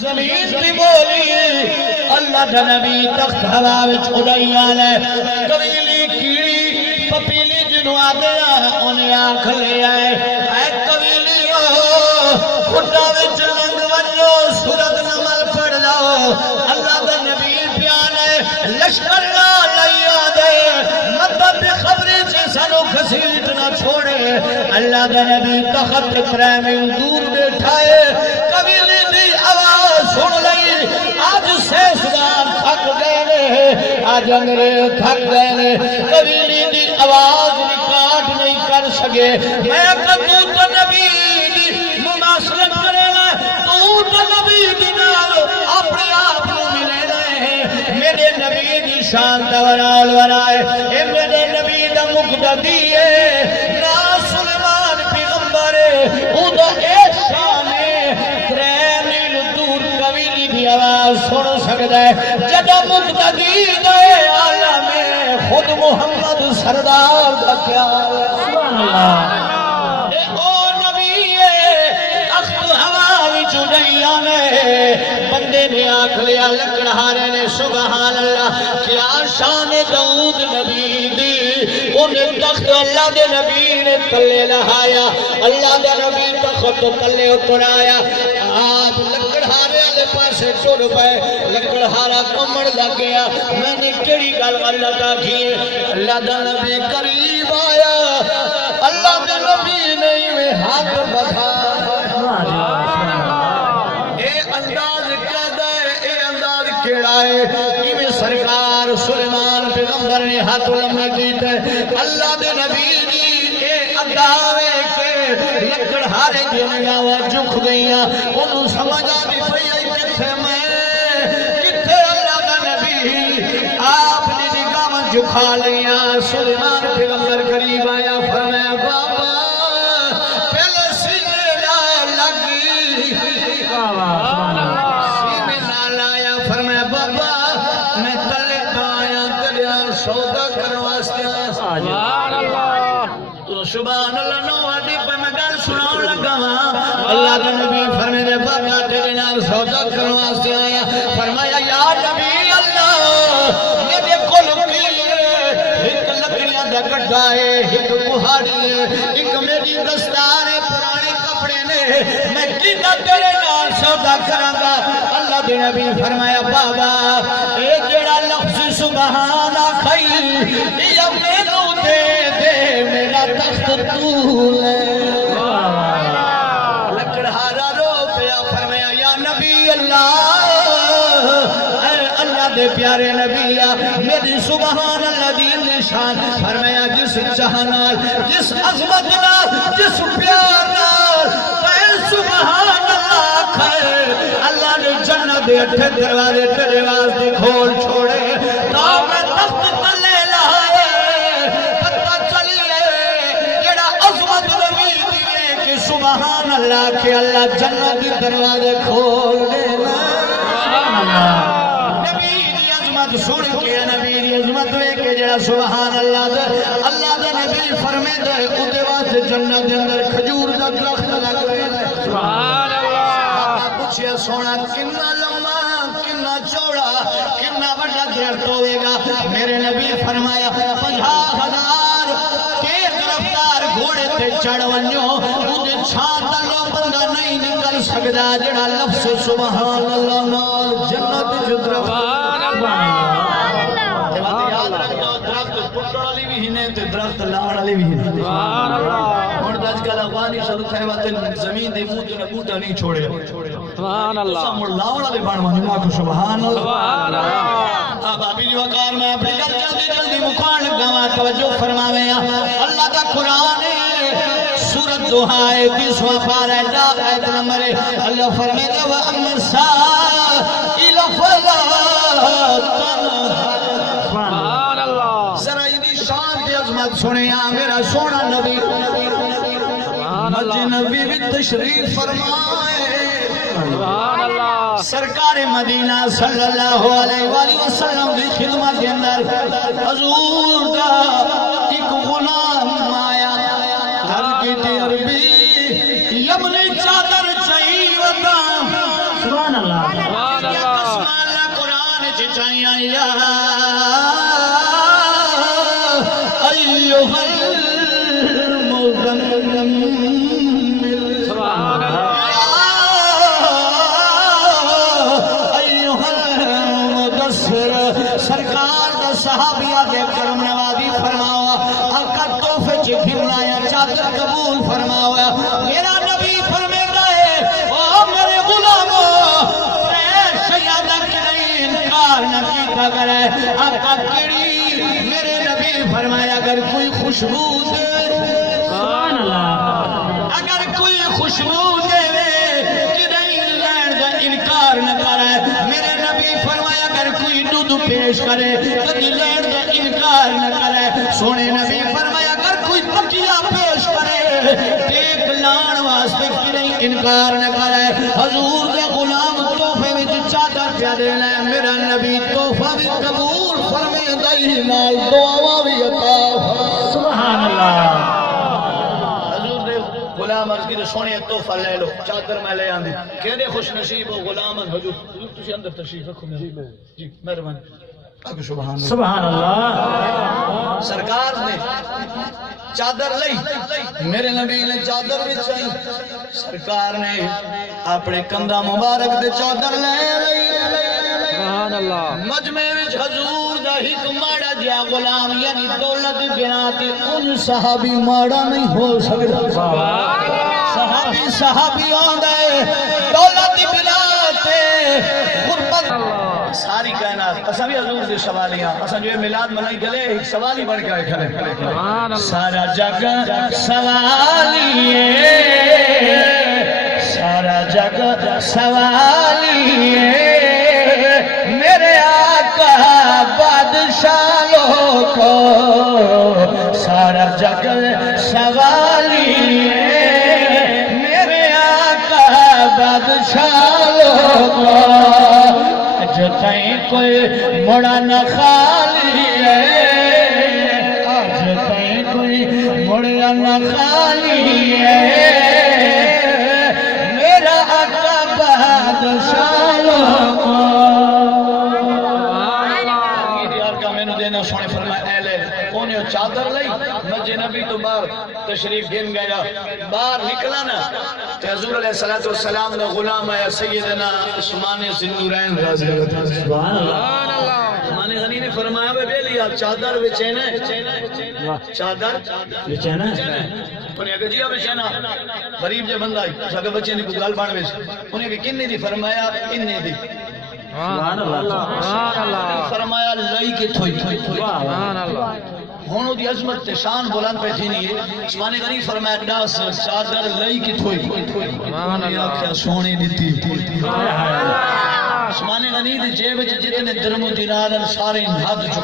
زمین دی بولی اللہ دا نبی تخت ہوا وچ اڑائیاں نے قبیلی کیڑی پپیلی جنوں آدے انہیں آنکھ لے آئے اے قبیلیو خدا وچ لنگ ونجو سورت نمل پڑھ لاؤ اللہ دا نبی پیانے لشکر نہ لیا دے مدد خبری سے سنو کسیٹ نہ چھوڑے اللہ دا نبی تخت پریمین دور بیٹھائے قبیلی دی آواز سن لئی آج سیسدان تھک گئے آج انگریز تھک گئے قبیلی دی آواز ریکارڈ نہیں کر سکے میں کدو تو نبی دی مناسلت کرے گا تو نبی دی نال اپنے آپ کو ملے رہے میرے نبی دی شان دورال ورائے اے میرے نبی دا مقتدی ہے نا سلیمان پیغمبر او دا ایک شان ہے تریمیل دور قبیلی دی آواز سن سکتا ہے جدہ مقتدی دے عالم خود محمد سردار دا کیا سبحان اللہ بندے نے آنکھ لیا لکڑہارے نے سبحان اللہ کیا شان داؤد نبی دی انہیں تخت اللہ دے نبی نے تلے لہایا اللہ دے نبی تخت تلے اترایا آپ لکڑہارے لے پاسے چھوڑ پائے لکڑہارا کمڑ لگ گیا میں نے کیڑی گل اللہ کا کیے اللہ دے نبی قریب آیا اللہ دے نبی نے میں ہاتھ بڑھا سرکار سلیمان پیغمبر نے ہاتھ لمحہ دیتا ہے اللہ دے نبی دی اے اداوے کے لکڑ ہارے دنیا وہ جھک گئیاں انہوں سمجھا بھی پئی کتھے میں کتھے اللہ دا نبی آپ نے نگاہ جھکا لیا سلیمان پیغمبر قریب آیا فرمایا بابا پہلے سینے لگی سینے لایا فرمایا بابا سودا کرواستے سبحان اللہ تو سبحان اللہ نو ہڈی پہ میں گل سناؤں لگا اللہ کے نبی فرمائے دے بابا تیرے نال سودا کرواستے آیا فرمایا یا نبی اللہ میرے کول کی ایک لکڑیاں دا گڈھا ہے ایک کہاڑی ہے ایک میری دستار ہے پرانے کپڑے نے میں کینا تیرے نال سودا کراں گا اللہ کے نبی فرمایا بابا اے جڑا لفظ سبحان آخائی یا مینو دے دے میرا تخت تو لے لکڑہارا رو پیا فرمایا یا نبی اللہ اے اللہ دے پیارے نبی میری سبحان اللہ دین نشان فرمایا جس جہانال جس عظمت نال جس پیار نال اے سبحان اللہ کھائے اللہ نے جنت دے اٹھے دروازے تیرے واسطے کھول چھوڑے تا میں تخت تلے لائے پتہ چلیے جڑا عظمت نبی دیئے کہ سبحان اللہ کہ اللہ جنت دے دروازے کھول دے نبی دی عظمت سن کے نبی دی عظمت وے کہ جڑا سبحان اللہ دے نبی فرمے دے اودے واسطے جنت دے اندر کھجور دا درخت لگ گئے سبحان اللہ پوچھیا سونا کنا لمبا کنا چوڑا کنا بڑا درخت ہوئے گا میرے نبی فرمایا 50,000 تیز رفتار گھوڑے تے چڑھ ونجو مجھے چھان دلو بندہ نہیں نکل سکتا جڑا لفظ سبحان اللہ نال جنت جو سبحان اللہ یاد رکھو درخت پٹڑ والی بھی ہنے تے درخت لاڑ والی بھی ہنے سبحان اللہ ہن دج کل افغانی شروع تھے وتے زمین دے منہ تے بوٹا نہیں چھوڑے سبحان اللہ سب لاڑ والے بن ونجو ما کو سبحان اللہ اب ابھی دی وقار میں اپنی گل جلدی مکان لگا توجہ فرماویں اللہ دا قرآن سورۃ دوحہ 20واں پارہ آیت نمبر اللہ فرماتا ہے واما السائل فلا سبحان اللہ ذرا یہ شان دی عظمت سنیا میرا سونا نبی نبی بھی تشریف فرمائے سبحان اللہ سرکار مدینہ صلی اللہ علیہ وآلہ وسلم کی خدمت کے اندر حضور کا ایک غلام آیا ہر کی عربی یمنی چادر چاہیے وطا سبحان اللہ قرآن چاہیے ایوہ المزمل سبحان اللہ ایوہ المدثر سرکار دا صحابیہ دے کرم نوازی فرماوا آقا تحفے چ پھرنا یا چادر قبول فرماوا میرا نبی فرمیدا ہے او میرے غلامو سیادہ کرے انکار نہ کیتا کرے آقا کیڑی میرے نبی فرمایا اگر کوئی خوشبو دے سبحان اللہ اگر کوئی خوشبو دے کہ نہیں لین دا انکار نہ کرے میرے نبی فرمایا اگر کوئی دودھ پیش کرے کدی لین دا انکار نہ کرے سونے نبی فرمایا اگر کوئی تکیہ پیش کرے ٹیک لان واسطے کہ نہیں انکار نہ کرے حضور دے غلام تحفے وچ چادر پیا دینا ہے میرا نبی تحفہ بھی قبول فرمے دئی نال دعا بھی عطا سبحان اللہ حضور دے غلام عرض کی سونے تحفہ لے لو چادر میں لے آندی کہڑے خوش نصیب ہو غلام حضور تسی اندر تشریف رکھو جی مہربانی سبحان اللہ سبحان اللہ سرکار نے چادر لئی میرے نبی نے چادر بھی چاہی سرکار نے اپنے کندھا مبارک دے چادر لے لئی سبحان اللہ مجمع وچ حضور دا ہک ماڑا جیا غلام یعنی دولت بنا تے ان صحابی ماڑا نہیں ہو سکتا صحابی آندا ہے دولت بنا تے غربت ساری کائنات اساں بھی حضور دے سوالیاں اساں جو میلاد منائی گلے ایک سوالی بن کے آئے کھڑے سارا جگ سوالیے سارا جگ سوالیے میرے آقا بادشاہوں کو سارا جگ سوالیے میرے آقا بادشاہوں کو جو کہیں کوئی مڑا نہ خالی ہے آج کہیں کوئی مڑا نہ خالی ہے میرا آقا بادشاہوں کو دینا سونے فرمایا اہلے انہیں چادر لئی مسجد نبی تو باہر تشریف گن گیا باہر نکلا نا تو حضور علیہ السلام نے غلام آیا سیدنا عثمان ذوالنورین رضی اللہ عنہ سبحان اللہ عثمان غنی نے فرمایا بے لیا چادر بچینا چادر بچینا انہیں کہا جی بچینا غریب جے بندہ ہی اس کے بچے نے کوئی گل بان بیچ انہیں کہا کنی دی فرمایا انی دی سبحان اللہ فرمایا لائی کے تھوئی سبحان اللہ ہونو دی عظمت تے شان بلند پہ تھی نہیں ہے عثمان غنی فرمایا ڈاس چادر لائی کی تھوئی کیا سونے دیتی عثمان غنی دی جیب جتنے درم و دینار سارے ہاتھ چکا